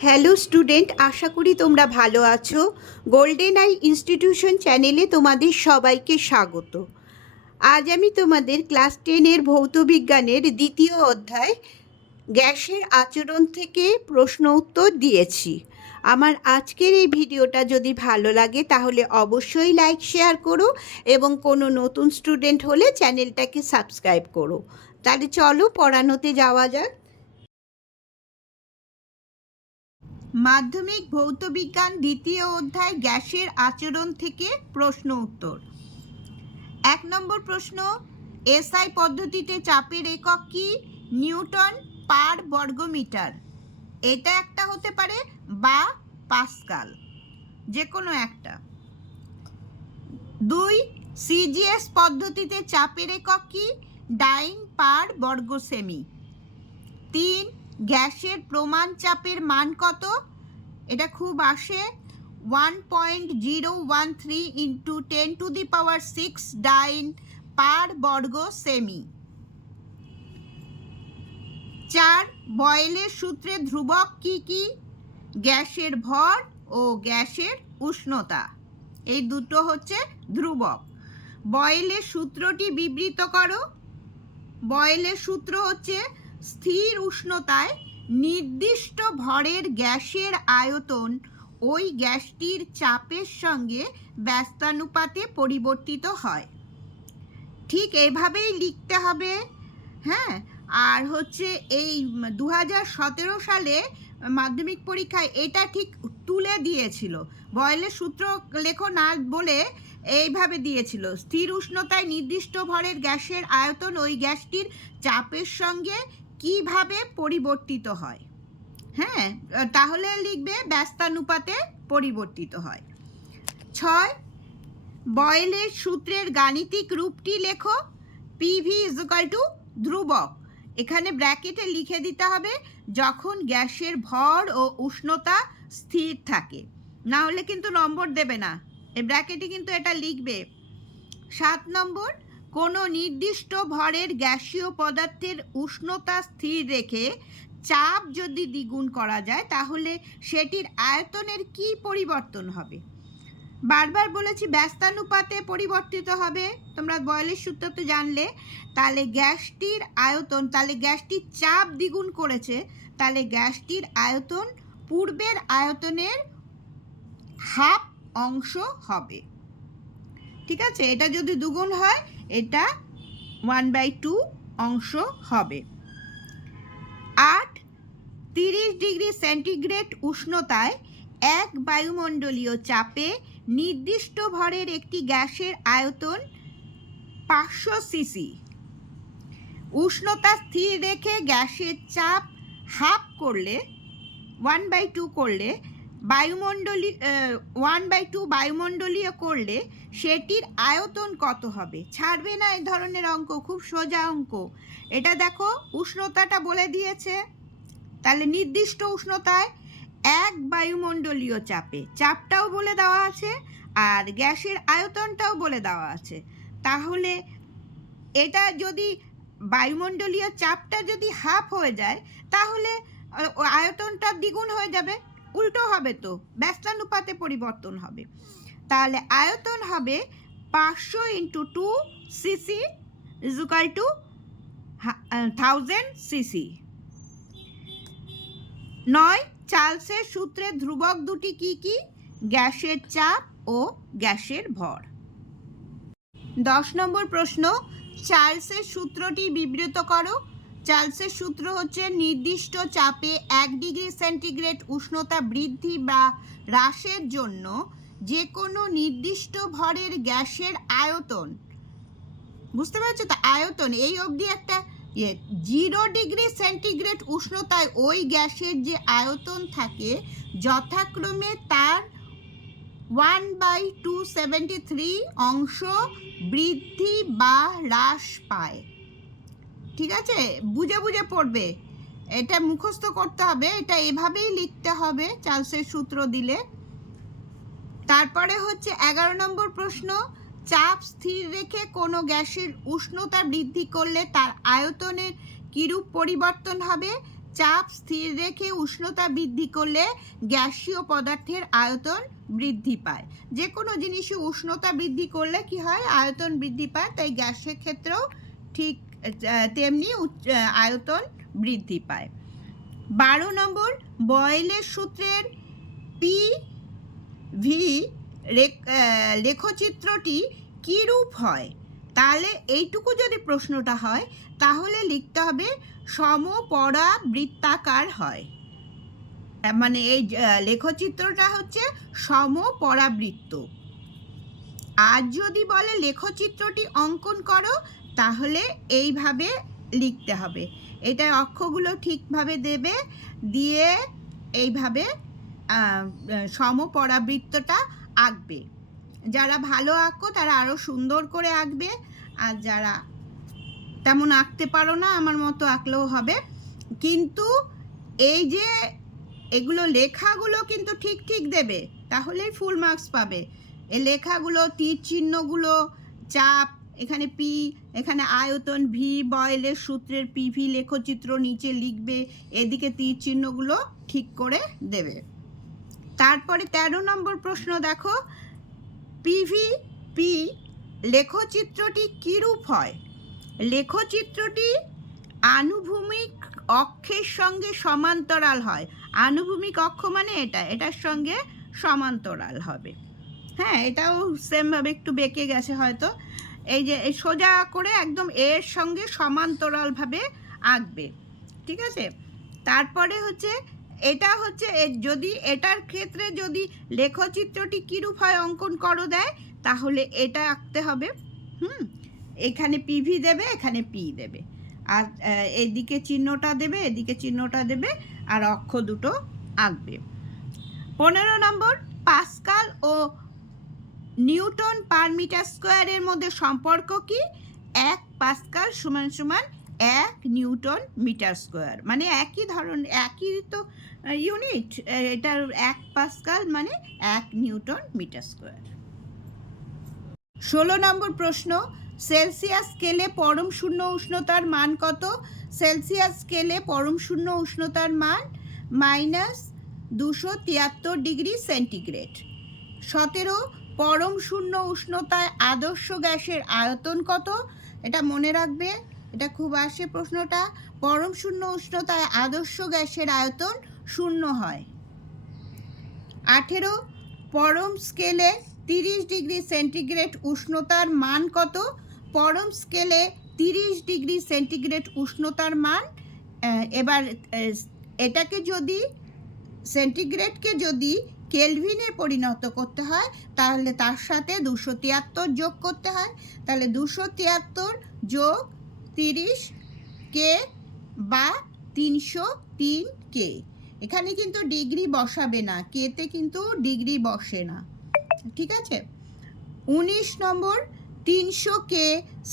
Hello student, আশা করি তোমরা ভালো আছো। গোল্ডেন আই ইনস্টিটিউশন চ্যানেলে তোমাদের সবাইকে স্বাগত। আজ আমি তোমাদের ক্লাস 10-এর ভৌতবিজ্ঞানের দ্বিতীয় অধ্যায় গ্যাসের আচরণ থেকে প্রশ্ন উত্তর দিয়েছি। আমার আজকের এই ভিডিওটা যদি ভালো লাগে তাহলে অবশ্যই লাইক শেয়ার করো এবং কোনো নতুন স্টুডেন্ট হলে চ্যানেলটাকে সাবস্ক্রাইব করো। তাহলে চলো পড়ানোতে যাওয়া যাক। মাধ্যমিক ভৌতবিজ্ঞান দ্বিতীয় অধ্যায় গ্যাসের আচরণ থেকে প্রশ্ন উত্তর। 1 নম্বর প্রশ্ন, এসআই পদ্ধতিতে চাপের একক কি? নিউটন পার বর্গমিটার। এটা একটা হতে পারে বা পাস্কাল, যে কোনো একটা। 2, সিজিএস পদ্ধতিতে চাপের একক কি? ডাইন পার বর্গ সেমি। 3, গ্যাসের প্রমাণ চাপের মান কত? এটা খুব আসে 1.013 ইন্টু 10⁶ ডাইন পার বর্গ সেমি। 4, বয়েলের সূত্রের ধ্রুবক কি কি? গ্যাসের ভর ও গ্যাসের উষ্ণতা, এই দুটো হচ্ছে ধ্রুবক। বয়েলের সূত্রটি বিবৃত করো। বয়েলের সূত্র হচ্ছে স্থির উষ্ণতায় নির্দিষ্ট ভরের গ্যাসের আয়তন ওই গ্যাসটির চাপের সঙ্গে ব্যস্তানুপাতে পরিবর্তিত হয়। ঠিক এভাবেই লিখতে হবে। হ্যাঁ, আর হচ্ছে এই 2017 সালে মাধ্যমিক পরীক্ষায় এটা ঠিক তুলে দিয়েছিল। বয়েলের সূত্র লেখো না বলে এইভাবে দিয়েছিল, স্থির উষ্ণতায় নির্দিষ্ট ভরের গ্যাসের আয়তন ওই গ্যাসটির চাপের সঙ্গে কিভাবে পরিবর্তিত হয়। হ্যাঁ, তাহলে লিখবে ব্যস্তানুপাতে পরিবর্তিত হয়। 6, বয়েলের সূত্রের গাণিতিক রূপটি লেখো। পিভি = ধ্রুবক। এখানে ব্র্যাকেটে লিখে দিতে হবে যখন গ্যাসের ভর ও উষ্ণতা স্থির থাকে, না হলে কিন্তু নম্বর দেবে না। এই ব্র্যাকেটে কিন্তু এটা লিখবে। 7 নম্বর, কোনো নির্দিষ্ট ভরের গ্যাসীয় পদার্থের উষ্ণতা স্থির রেখে চাপ যদি দ্বিগুণ করা যায় তাহলে সেটির আয়তনের কি পরিবর্তন হবে? বারবার বলেছি ব্যস্তানুপাতে পরিবর্তিত হবে। তোমরা বয়েলের সূত্র তো জানলে। তাহলে গ্যাসটির আয়তন, তাহলে গ্যাসটির চাপ দ্বিগুণ করেছে, তাহলে গ্যাসটির আয়তন পূর্বের আয়তনের হাফ অংশ হবে। ঠিক আছে, এটা যদি দ্বিগুণ হয় এটা 1/2 অংশ হবে। 8, 30°C উষ্ণতায় এক বায়ুমণ্ডলীয় চাপে নির্দিষ্ট ভরের একটি গ্যাসের আয়তন 500 সিসি। উষ্ণতা স্থির রেখে গ্যাসের চাপ হাফ করলে 1/2 করলে 1/2 বায়ুমণ্ডলীয় করলে সেটির আয়তন কত হবে? ছাড়বে না এই ধরনের অঙ্ক, খুব সোজা অঙ্ক। এটা দেখো উষ্ণতাটা বলে দিয়েছে, তাহলে নির্দিষ্ট উষ্ণতায় এক বায়ুমণ্ডলীয় চাপে, চাপটাও বলে দেওয়া আছে আর গ্যাসের আয়তনটাও বলে দেওয়া আছে। তাহলে এটা যদি বায়ুমণ্ডলীয় চাপটা যদি হাফ হয়ে যায় তাহলে আয়তনটা দ্বিগুণ হয়ে যাবে, উল্টো হবে, তো ব্যস্তানুপাতে পরিবর্তন হবে। তাহলে আয়তন হবে 500 × 2 সিসি = 1000 সিসি। 9, চার্লসের সূত্রের ধ্রুবক দুটি কি কি? গ্যাসের চাপ ও গ্যাসের ভর। 10 নম্বর প্রশ্ন, চার্লসের সূত্রটি বিবৃত করো। চার্লসের সূত্র হচ্ছে নির্দিষ্ট চাপে 1°C উষ্ণতা বৃদ্ধি বা হ্রাসের জন্য যে কোনো নির্দিষ্ট ভরের গ্যাসের আয়তন, বুঝতে পারছো তো, আয়তন এই অবধি একটা 0°C উষ্ণতায় ওই গ্যাসের যে আয়তন থাকে যথাক্রমে তার 1/273 অংশ বৃদ্ধি বা হ্রাস পায়। ঠিক আছে, বুঝে বুঝে পড়বে, এটা মুখস্থ করতে হবে, এটা এভাবেই লিখতে হবে চার্লসের সূত্র দিলে। তারপরে হচ্ছে 11 নম্বর প্রশ্ন, চাপ স্থির রেখে কোনো গ্যাসের উষ্ণতা বৃদ্ধি করলে তার আয়তনের কিরূপ পরিবর্তন হবে? চাপ স্থির রেখে উষ্ণতা বৃদ্ধি করলে গ্যাসীয় পদার্থের আয়তন বৃদ্ধি পায়। যে কোনো জিনিসে উষ্ণতা বৃদ্ধি করলে কি হয়, আয়তন বৃদ্ধি পায়। তাই গ্যাসের ক্ষেত্রেও ঠিক তেমনি আয়তন বৃদ্ধি পায়। 12 নম্বর, বয়েলের সূত্রের PV লেখচিত্রটি কিরূপ হয়? তাহলে এইটুকু যদি প্রশ্নটা হয় তাহলে লিখতে হবে সমপরাবৃত্তাকার হয়। মানে এই লেখচিত্রটা হচ্ছে সমপরাবৃত্ত। আর যদি বলে লেখচিত্রটি অঙ্কন করো তাহলে এইভাবে লিখতে হবে। এটা অক্ষগুলো ঠিকভাবে দেবে, দিয়ে এইভাবে সমপরাবৃত্তটা আঁকবে। যারা ভালো আঁকো তারা আরও সুন্দর করে আঁকবে, আর যারা তেমন আঁকতে পারো না আমার মতো আঁকলেও হবে। কিন্তু এই যে এগুলো লেখাগুলো কিন্তু ঠিক ঠিক দেবে, তাহলেই ফুল মার্কস পাবে। এই লেখাগুলো, তীর চিহ্নগুলো, চাপ এখানে P, এখানে আয়তন V, বয়েলের সূত্রের PV লেখচিত্র নিচে লিখবে, এদিকে তীর চিহ্নগুলো ঠিক করে দেবে। তারপরে 13 নম্বর প্রশ্ন দেখো, PVP লেখচিত্রটি কিরূপ হয়? লেখচিত্রটি আনুভূমিক অক্ষের সঙ্গে সমান্তরাল হয়। আনুভূমিক অক্ষ মানে এটার সঙ্গে সমান্তরাল হবে। হ্যাঁ, এটাও সেমভাবে একটু বেঁকে গেছে হয়তো। এই যে সোজা করে একদম এর সঙ্গে সমান্তরালভাবে আঁকবে, ঠিক আছে? তারপরে হচ্ছে এটা হচ্ছে যদি এটার ক্ষেত্রে যদি লেখচিত্রটি কিরূপ হয় অঙ্কন করো দেয় তাহলে এটা আঁকতে হবে। এখানে PV দেবে, এখানে P দেবে, আর এদিকে চিহ্নটা দেবে, এদিকে চিহ্নটা দেবে, আর অক্ষ দুটো আঁকবে। 15 নম্বর, পাস্কাল ও নিউটন পার মিটার স্কোয়ারের মধ্যে সম্পর্ক কি? 1 পাস্কাল সমান সমান 1 নিউটন মিটার স্কোয়ার, মানে একই ধরনের, একই তো ইউনিট। এটার 1 পাস্কাল মানে 1 নিউটন মিটার স্কোয়ার। 16 নম্বর প্রশ্ন, সেলসিয়াস স্কেলে পরম শূন্য উষ্ণতার মান কত? সেলসিয়াস স্কেলে পরম শূন্য উষ্ণতার মান -273 ডিগ্রি সেন্টিগ্রেড। 17, পরম শূন্য উষ্ণতায় আদর্শ গ্যাসের আয়তন কত? এটা মনে রাখবে, এটা খুব আসে প্রশ্নটা। পরম শূন্য উষ্ণতায় আদর্শ গ্যাসের আয়তন 0 হয়। 18, পরম স্কেলে 30 ডিগ্রি সেন্টিগ্রেড উষ্ণতার মান কত? পরম স্কেলে 30 ডিগ্রি সেন্টিগ্রেড উষ্ণতার মান, এবার এটাকে যদি সেন্টিগ্রেডকে যদি কেলভিনে পরিণত করতে হয় তাহলে তার সাথে 273 যোগ করতে হয়। তাহলে 273 যোগ 30 কে বা 303 কে। এখানে কিন্তু ডিগ্রি বসাবে না, কেতে কিন্তু ডিগ্রি বসে না, ঠিক আছে? 19 নম্বর, 300 কে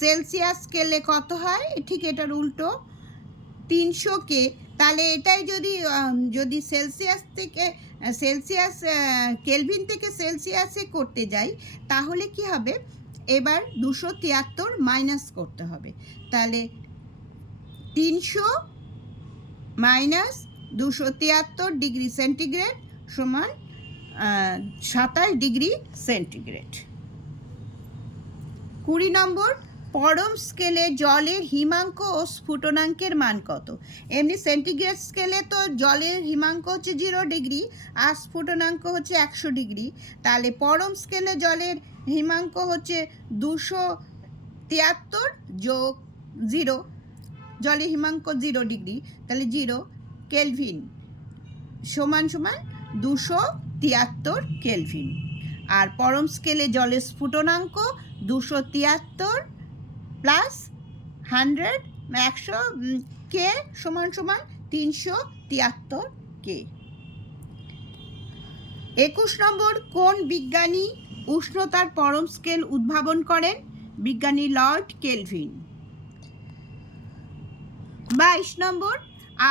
সেলসিয়াস স্কেলে কত হয়? ঠিক এটার উল্টো, 300 কে। তাহলে এটাই যদি সেলসিয়াস থেকে কেলভিন থেকে সেলসিয়াসে করতে যাই তাহলে কি হবে? এবার 273 মাইনাস করতে হবে। তাহলে 300 মাইনাস 273 ডিগ্রি সেন্টিগ্রেড সমান 27 ডিগ্রি সেন্টিগ্রেড। 20 নম্বর, পরম স্কেলে জলের হিমাঙ্ক ও স্ফুটনাঙ্কের মান কত? এমনি সেন্টিগ্রেড স্কেলে তো জলের হিমাঙ্ক হচ্ছে 0 ডিগ্রি আর স্ফুটনাঙ্ক হচ্ছে 100 ডিগ্রি। তাহলে পরম স্কেলে জলের হিমাঙ্ক হচ্ছে 273 যোগ 0, জলের হিমাঙ্ক 0 ডিগ্রি, তাহলে 0 কেলভিন সমান সমান 273 কেলভিন। আর পরম স্কেলে জলের স্ফুটনাঙ্ক 273 প্লাস 100 কে সমান সমান 373 কে। 21 নম্বর, কোন বিজ্ঞানী উষ্ণতার পরম স্কেল উদ্ভাবন করেন? বিজ্ঞানী লর্ড কেলভিন। 22 নম্বর,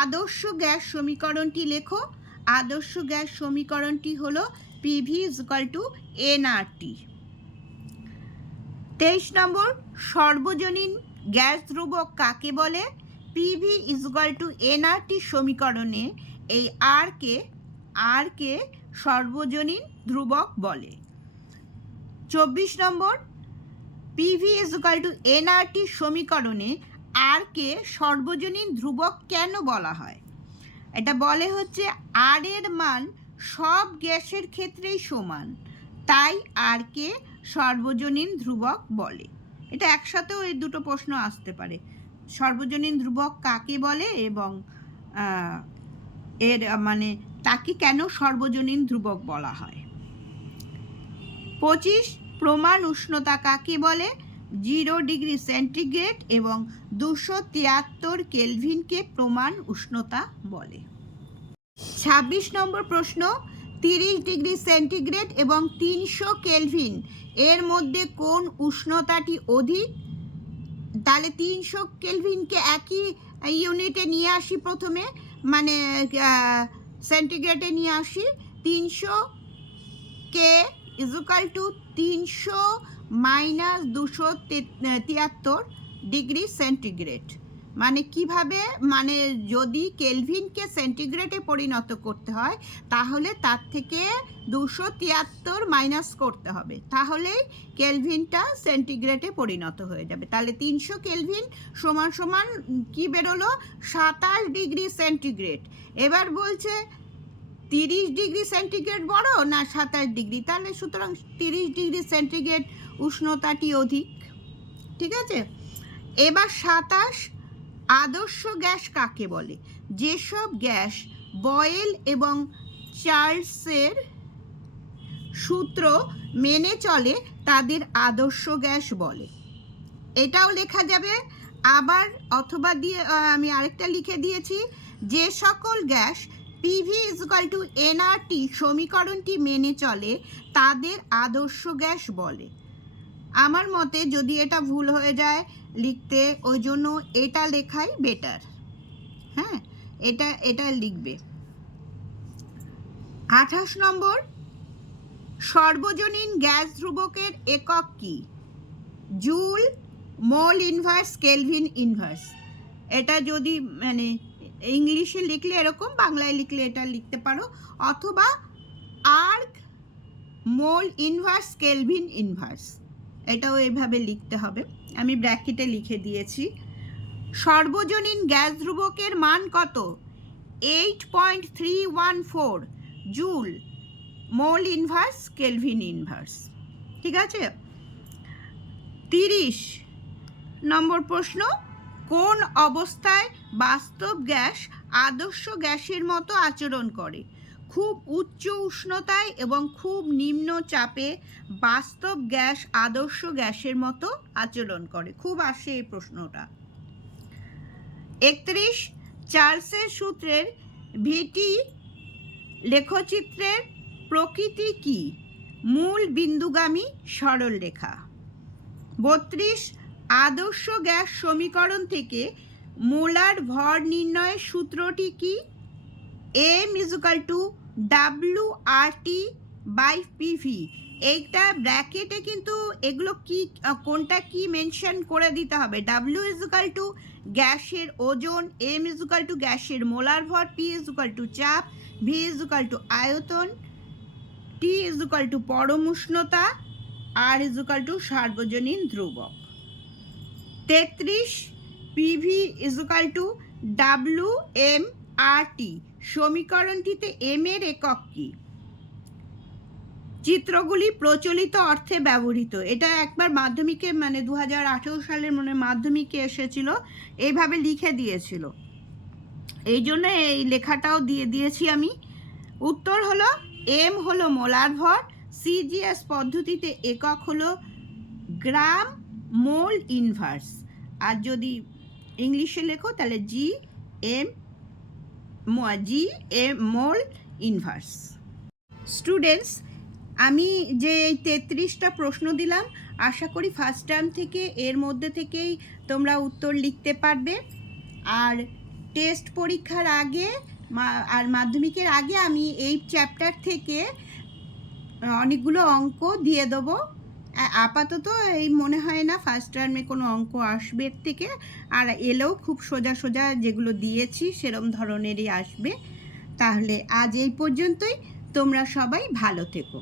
আদর্শ গ্যাস সমীকরণটি লেখো। আদর্শ গ্যাস সমীকরণটি হলো PV = nRT। 23 নম্বর, সর্বজনীন গ্যাস ধ্রুবক কাকে বলে? PV is equal to NRT সমীকরণে এই আরকে সর্বজনীন ধ্রুবক বলে। 24 number, PV is equal to NRT সমীকরণে আরকে সর্বজনীন ধ্রুবক কেন বলা হয়? এটা বলে হচ্ছে আর এর মান সব গ্যাসের ক্ষেত্রেই সমান, তাই আরকে সর্বজনীন ধ্রুবক বলে। এটা একসাথেও এই দুটো প্রশ্ন আসতে পারে, সর্বজনীন ধ্রুবক কাকে বলে এবং এর মানে তাকে কেন সর্বজনীন ধ্রুবক বলা হয়। 25, প্রমাণ উষ্ণতা কাকে বলে? 0 ডিগ্রি সেন্টিগ্রেড এবং 273 কেলভিনকে প্রমাণ উষ্ণতা বলে। 26 নম্বর প্রশ্ন, 30 ডিগ্রি সেন্টিগ্রেড এবং 300 কেলভিন এর মধ্যে কোন উষ্ণতাটি অধিক? তাহলে 300 কেলভিনকে একই ইউনিটে নিয়ে আসি, প্রথমে মানে সেন্টিগ্রেডে নিয়ে আসি। 300 K is equal to 300 minus 273 degree centigrade. মানে কিভাবে, মানে যদি কেলভিনকে সেন্টিগ্রেডে পরিণত করতে হয় তাহলে তার থেকে 273 মাইনাস করতে হবে, তাহলেই কেলভিনটা সেন্টিগ্রেডে পরিণত হয়ে যাবে। তাহলে 300 কেলভিন সমান সমান কি বেরোলো? 27 ডিগ্রি সেন্টিগ্রেড। এবার বলছে 30 ডিগ্রি সেন্টিগ্রেড বড় না 27 ডিগ্রি, তাহলে সুতরাং 30 ডিগ্রি সেন্টিগ্রেড উষ্ণতাটি অধিক। ঠিক আছে, এবার 27, আদর্শ গ্যাস কাকে বলে? যেসব গ্যাস বয়েল এবং চার্লসের সূত্র মেনে চলে তাদের আদর্শ গ্যাস বলে। এটাও লেখা যাবে আবার, অথবা দিয়ে আমি আরেকটা লিখে দিয়েছি, যে সকল gas PV is equal to nRT সমীকরণটি মেনে চলে তাদের আদর্শ গ্যাস বলে। আমার মতে যদি এটা ভুল হয়ে যায় লিখতে, ওই জন্য এটা লেখাই বেটার। হ্যাঁ, এটা লিখবে। 28 নম্বর, সর্বজনীন গ্যাস ধ্রুবকের একক কি? Joule, mole inverse, kelvin inverse. এটা যদি মানে ইংলিশে লিখলে এরকম, বাংলায় লিখলে এটা লিখতে পারো, অথবা erg, mole inverse, kelvin inverse, এটাও এইভাবে লিখতে হবে। আমি ব্র্যাকেটে লিখে দিয়েছি। সর্বজনীন গ্যাস ধ্রুবকের মান কত? 8.314 joule, mole inverse, kelvin inverse. ঠিক আছে। 30 নম্বর প্রশ্ন, কোন অবস্থায় বাস্তব গ্যাস আদর্শ গ্যাসের মতো আচরণ করে? খুব উচ্চ উষ্ণতায় এবং খুব নিম্ন চাপে বাস্তব গ্যাস আদর্শ গ্যাসের মতো আচরণ করে। খুব আসে এই প্রশ্নটা। 31, চার্লসের সূত্রের ভিটি লেখচিত্রের প্রকৃতি কি? মূল বিন্দুগামী সরলরেখা। 32, আদর্শ গ্যাস সমীকরণ থেকে মোলার ভর নির্ণয়ের সূত্রটি কি? M is equal two WRT/PV। এইটা ব্র্যাকেটে কিন্তু এগুলো কি, কোনটা কি মেনশন করে দিতে হবে। W ইজ ইকুয়াল টু গ্যাসের ওজন, M ইজ ইকুয়াল টু গ্যাসের মোলার ভর, P ইজ ইকুয়াল টু চাপ, V ইজ ইকুয়াল টু আয়তন, T ইজ ইকুয়াল টু পরম উষ্ণতা, R ইজ ইকুয়াল টু সার্বজনীন ধ্রুবক। 33, PV is equal two WMRT। সমীকরণটিতে M এর একক কি? চিত্রগুলি প্রচলিত অর্থে ব্যবহৃত। এটা একবার মাধ্যমিকে মানে 2018 সালের মনে মাধ্যমিকে এসেছিল, এইভাবে লিখে দিয়েছিল, এই জন্য এই লেখাটাও দিয়ে দিয়েছি আমি। উত্তর হলো M হলো মোলার ভর, CGS পদ্ধতিতে একক হলো গ্রাম মোল ইনভার্স, আর যদি ইংলিশে লেখো তাহলে GM মোল ইনভার্স। স্টুডেন্টস, আমি যে এই 33টা প্রশ্ন দিলাম, আশা করি ফার্স্ট টার্ম থেকে এর মধ্যে থেকেই তোমরা উত্তর লিখতে পারবে। আর টেস্ট পরীক্ষার আগে আর মাধ্যমিকের আগে আমি এই চ্যাপ্টার থেকে অনেকগুলো অঙ্ক দিয়ে দেবো, আপাতত এই মনে হয় না ফার্স্ট টার্মে কোনো অঙ্ক আসবে এর থেকে। আর এলেও খুব সোজা, সোজা যেগুলো দিয়েছি সেরম ধরনেরই আসবে। তাহলে আজ এই পর্যন্তই। তোমরা সবাই ভালো থেকো।